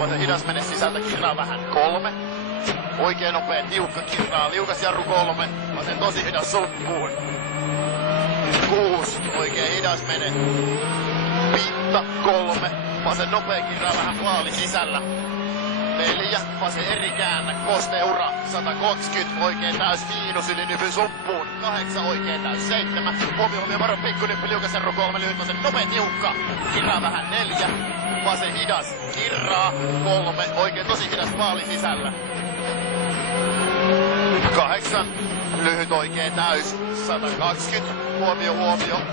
vasen hidas mene sisältä, kirraa vähän. 3. Oikein nopea, tiukka kirraa, liukas jarru 3. Vasen tosi hidas suppuun. 6. Oikein hidas mene. Pinta 3. Vasen nopea kirraa vähän maali sisällä. 4. Vasen eri käännä, kosteura 120. Oikein täys miinus yli nypyn suppuun. 8. Oikein täys 7. Huomio, varo pikku nyppy, liukas jarru 3. Lyhyt vasen nopea tiukka. Kirraa vähän 4. Vasen hidas, kirraa 3. Oikein tosi hidas maali sisällä. 8. Lyhyt oikein täys 120. Huomio,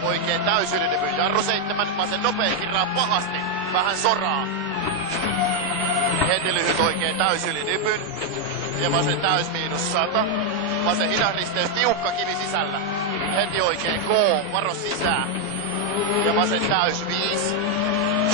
oikein täys yli nypyn jarru 7. Vasen nopea kirraa pahasti. Vähän soraa. Heti lyhyt oikein täys yli nypyn. Ja vasen täys miinus 100. Vasen hidas risteys tiukka kivi sisällä. Heti oikein K, varo sisään. Ja vasen täys 5.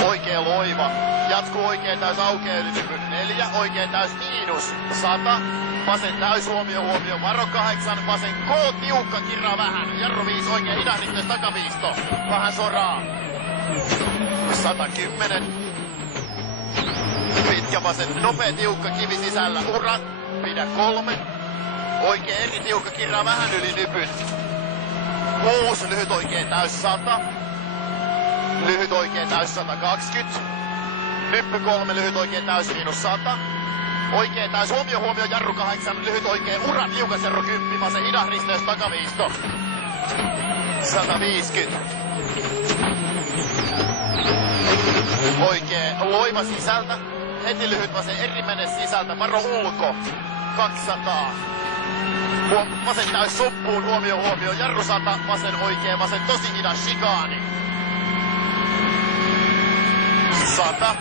Oikein loiva. Jatkuu oikein täys aukeaa yli nypyn. 4. Oikein täys miinus 100. Vasen täys huomio, varo 8. Vasen K tiukka, kirraa vähän. Jarru 5 oikein hidas risteys takaviisto. Vähän soraa. 110. Pitkä vasen, nopea tiukka, kivi sisällä, urat, pidä 3. Oikein eri tiukka, kirraa vähän yli nypyn. 6, lyhyt oikein täys 100. Lyhyt oikein täys 120. Nyppy 3, lyhyt oikein täys miinus 100. Oikein täys, huomio, jarru 8, lyhyt oikein urat, liukas jarru 10, vasen hidas risteys takaviisto. 150. Oikein loiva sisältä. Heti lyhyt vasen eri mene sisältä, varo ulko. 200. Vasen täys suppuun, huomio, jarru 100, vasen oikein, vasen tosi hidas shikaani. 100.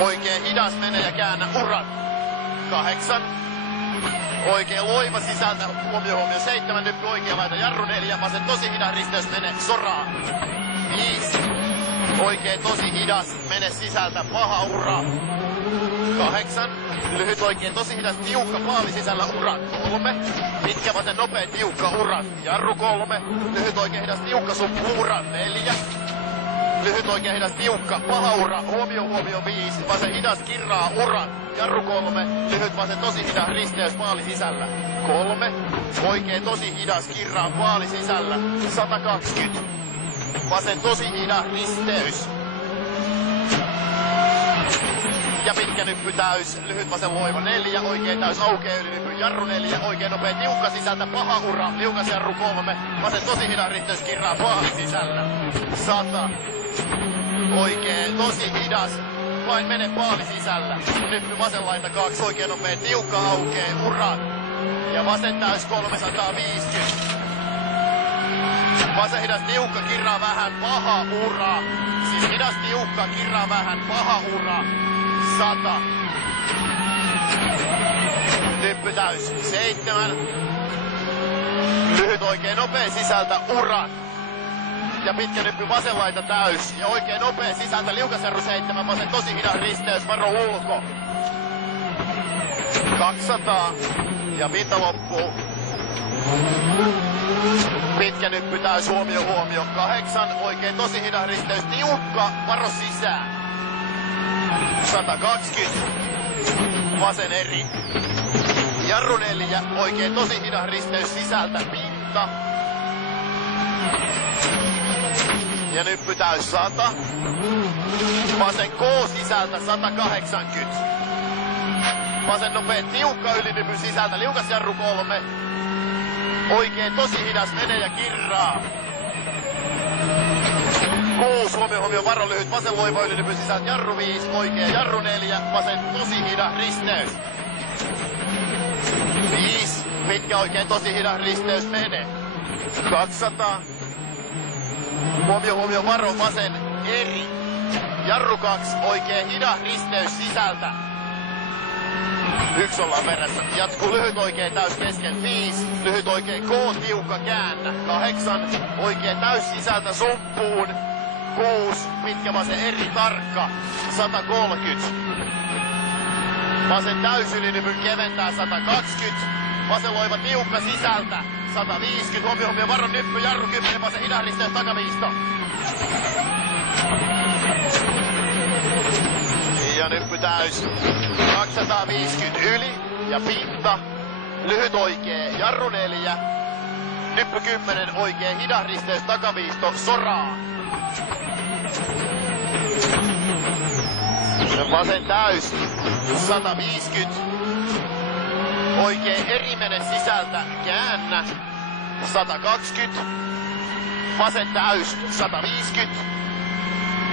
Oikein hidas mene ja käännä urat. 8. Oikein loiva sisältä, huomio, 7, nyppy oikein laita, jarru 4, vasen tosi hidas risteys mene, soraa. 5. Oikein tosi hidas, mene sisältä, paha ura. 8. Lyhyt oikein tosi hidas, tiukka paali sisällä, urat. 3. Pitkä vasen nopea, tiukka, urat. Jarru 3. Lyhyt oikein hidas, tiukka, suppu, urat. 4. Lyhyt oikein hidas, tiukka, paha ura. Huomio 5. Vasen hidas, kirraa, urat. Jarru 3. Lyhyt vasen tosi hidas, risteys, paali sisällä. 3. Oikein tosi hidas, kirraa, paali sisällä. 120. Vasen tosi hidas risteys. Ja pitkä nyppy täys, lyhyt vasen loiva 4, oikein täys aukeaa yli nyppy, jarru 4, oikein nopea tiukka sisältä, paha ura, liukas jarru 3, vasen tosi hidas risteys, kirraa paali sisällä. 100. Oikein tosi hidas, vain mene paali sisällä. Nyppy vasen laita 2, oikein nopea tiukka aukeaa, urat. Ja vasen täys 350. Vasen hidas tiukka, kirraa vähän, paha ura. Siis hidas tiukka, kirraa vähän, paha ura. 100. Nyppy täys 7. Lyhyt oikein nopea sisältä, urat. Ja pitkä nyppy vasen laita täys. Ja oikein nopea sisältä, liukas jarru 7. Vasen tosi hidas risteys, varo ulko. 200. Ja pinta loppuu. Pitkä nyppy täys, huomio. 8, oikein tosi hidas risteys, tiukka, varo sisään. 120. Vasen eri. Jarru 4, oikein tosi hidas risteys sisältä, pinta. Ja nyppy täys 100. Vasen K sisältä 180. Vasen nopea tiukka yli nypyn sisältä, liukas jarru 3. Oikein tosi hidas menee ja kirraa. 6, huomio, varo lyhyt, vasen loiva yli nypyn sisältä, jarru 5, oikein jarru 4, vasen tosi hidas risteys. 5, pitkä oikein tosi hidas risteys menee. 200. Huomio, varo, vasen eri. Jarru 2, oikein hidas risteys sisältä. 1 ollaan perässä. Jatkuu lyhyt oikein täys kesken 5. Lyhyt oikein K tiukka käännä. 8. Oikein täys sisältä sumppuun. 6. Pitkä vasen eri tarkka. 130. Vasen täys ylinypyn keventää 120. Vasen loiva tiukka sisältä. 150. Huomio, varo nyppy, jarru 10. Vasen hidas risteys takaviisto. nyppy täys. 250 yli ja pinta. Lyhyt oikee, jarru 4. Nyppy 10, oikee hidas risteys, takaviisto, soraa. Vasen täys, 150. Oikee eri mene sisältä, käännä, 120. Vasen täys, 150.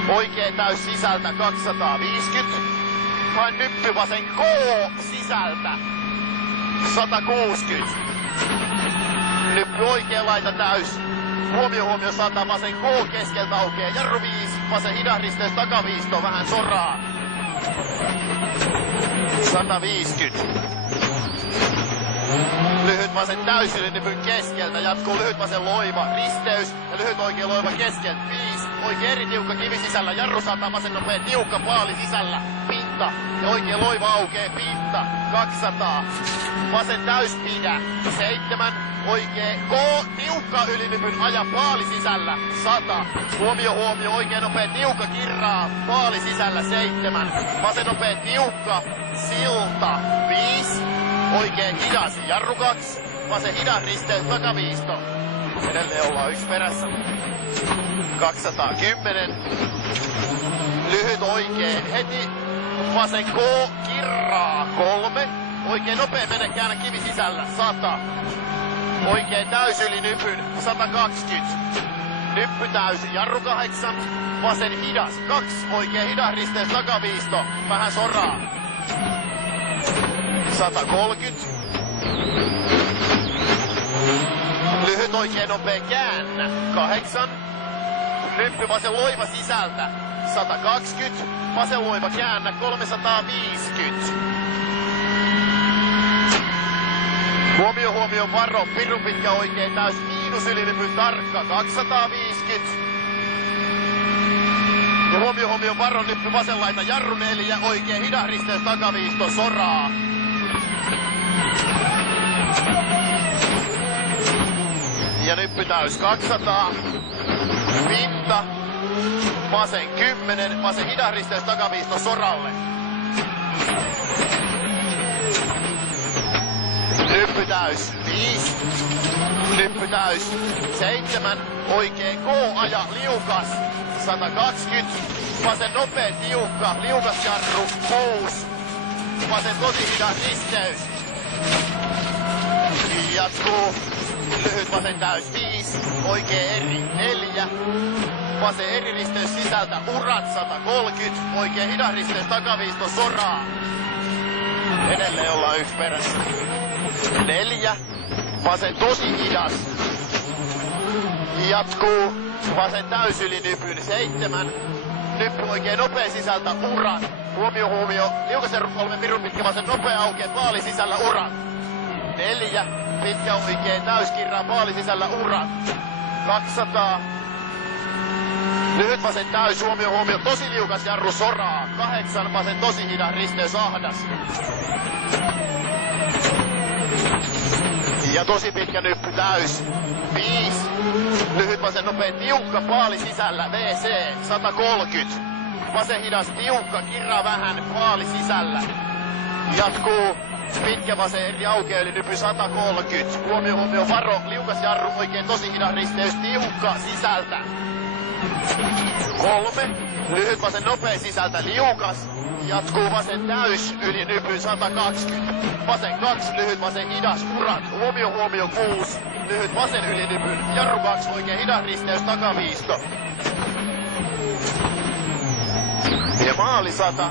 Oikee täys sisältä, 250. Vain nyppy vasen K sisältä, 160. Nyppy oikee laita täys. Huomio 100, vasen K keskeltä aukeaa, jarru 5, vasen hidas risteys, takaviisto, vähän soraa. 150. Lyhyt vasen täys yli nypyn keskeltä, jatkuu lyhyt vasen loiva, risteys ja lyhyt oikea loiva keskeltä, 5. Oikea eri tiukka kivi sisällä, jarru 100, vasen nopea tiukka paali sisällä, pinta ja oikea loiva aukee, pinta, 200. Vasen täys pidä, 7. Oikee K, tiukka ylinypyn aja, paali sisällä, 100. Huomio, oikee nopea tiukka kirraa, paali sisällä, 7. Vasen nopea tiukka, silta, 5. Oikee hidas, jarru 2. Vasen hidas risteys, takaviisto. Edelleen ollaan 1 perässä. 210. Lyhyt oikee heti. Vasen K, kirraa, 3. Oikee nopea mene, käännä kivi sisällä, 100. Oikee täys yli nypyn, 120. Nyppy täys, jarru 8. Vasen hidas, 2. Oikee hidas risteys, takaviisto, vähän soraa. 130. Lyhyt oikee nopea käännä, 8. Nyppy vasen loiva sisältä, 120. Vasen loiva käännä, 350. Huomio, varo, pirun pitkä oikee täys, miinus ylinypyn tarkka, 250. Ja huomio, varo, nyppy vasen laita, jarru 4, oikee hidas risteys, takaviisto, soraa. Ja nyppy täys, 200. Pinta. Vasen 10, vasen hidas risteys, takaviisto, soralle. Nyppy täys, 5. Nyppy täys, 7. Oikee K, aja, liukas, 120. Vasen nopea, tiukka, liukas jarru, 6. Vasen tosi hidas risteys. Jatkuu. Lyhyt vasen täys, 5. Oikee eri, 4. Vasen eri risteys sisältä, urat, 130. Oikee hidas risteys, takaviisto, soraa. Edelleen ollaan 1 perässä. 4. Vasen tosi hidas. Jatkuu. Vasen täys yli nypyn, 7. Nyppy oikein nopea sisältä, urat. Huomio. Liukasen 3, pirun pitkä vasen nopea aukeet, paali sisällä, urat. 4. Pitkä oikein täyskirraa, paali sisällä, urat. 200. Lyhyt vasen täys, huomio, tosi liukas jarru, soraa. 8. Vasen tosi hidas, risteys, ahdas. Ja tosi pitkä nyppy täys, 5. Lyhyt vasen nopea tiukka, paali sisällä, WC, 130. Vasen hidas tiukka, kirraa vähän, paali sisällä. Jatkuu. Pitkä vasen eri aukeaa, eli nypy 130. Huomio, varo, liukas jarru, oikein tosi hidas risteys, tiukka sisältä. 3. Lyhyt vasen nopea sisältä, liukas. Jatkuu vasen täys, yli nypyn 120. Vasen 2, lyhyt vasen hidas, urat. Huomio, 6. Lyhyt vasen yli nypyn, jarru 2, oikein hidas risteys, takaviisto. Ja maali 100.